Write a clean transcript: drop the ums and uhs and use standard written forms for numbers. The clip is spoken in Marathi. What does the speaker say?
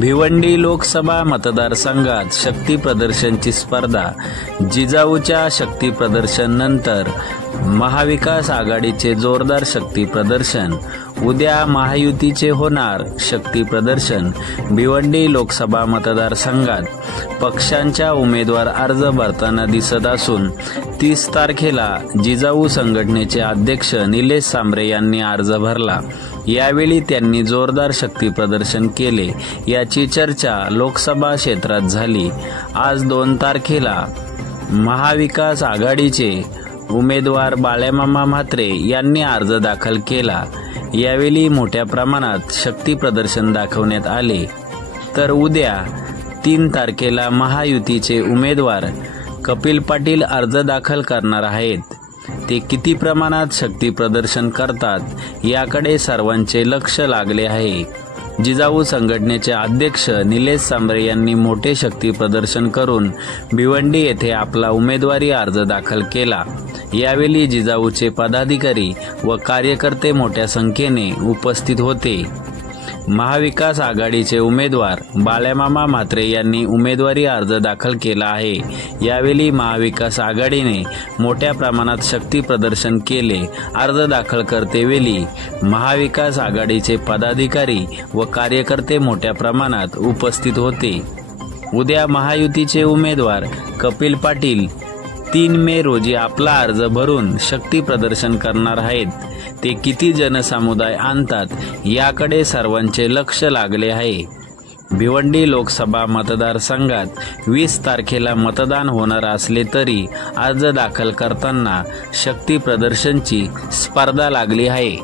भिवंडी लोकसभा मतदारसंघात शक्ती प्रदर्शनची स्पर्धा। जिजाऊच्या शक्ती प्रदर्शन नंतर महाविकास आघाडीचे जोरदार शक्ती प्रदर्शन। उद्या महायुतीचे होणार शक्ती प्रदर्शन। भिवंडी लोकसभा मतदारसंघात पक्षांच्या उमेदवार अर्ज भरताना दिसत असून 30 तारखेला जिजाऊ संघटनेचे अध्यक्ष निलेश सांबरे यांनी अर्ज भरला। यावेळी त्यांनी जोरदार शक्ती प्रदर्शन केले, याची चर्चा लोकसभा क्षेत्रात झाली। आज 2 तारखेला महाविकास आघाडीचे उमेदवार बाळ्यामामा म्हात्रे यांनी अर्ज दाखल केला। यावेळी मोठ्या प्रमाणात शक्ती प्रदर्शन दाखवण्यात आले। तर उद्या 3 तारखेला महायुतीचे उमेदवार कपिल पाटील अर्ज दाखल करणार आहेत। ते किती प्रमाणात शक्ती प्रदर्शन करतात याकडे सर्वांचे लक्ष लागले आहे। जिजाऊ संघटनेचे अध्यक्ष निलेश सांबरे यांनी मोठे शक्ती प्रदर्शन करून भिवंडी येथे आपला उमेदवारी अर्ज दाखल केला। यावेळी जिजाऊचे पदाधिकारी व कार्यकर्ते मोठ्या संख्येने उपस्थित होते। महाविकास आघाडीचे उमेदवार बाळ्यामामा म्हात्रे यांनी उमेदवारी अर्ज दाखल केला आहे। यावेळी महाविकास आघाडीने मोठ्या प्रमाणात शक्ती प्रदर्शन केले। अर्ज दाखल करतेवेळी महाविकास आघाडीचे पदाधिकारी व कार्यकर्ते मोठ्या प्रमाणात उपस्थित होते। उद्या महायुतीचे उमेदवार कपिल पाटील 3 मे रोजी आपला अर्ज भरून शक्ती प्रदर्शन करणार आहेत। ते किती जनसमुदाय आणतात याकडे सर्वांचे लक्ष लागले आहे। भिवंडी लोकसभा मतदारसंघात 20 तारखेला मतदान होणार असले तरी अर्ज दाखल करताना शक्ती प्रदर्शनची स्पर्धा लागली आहे।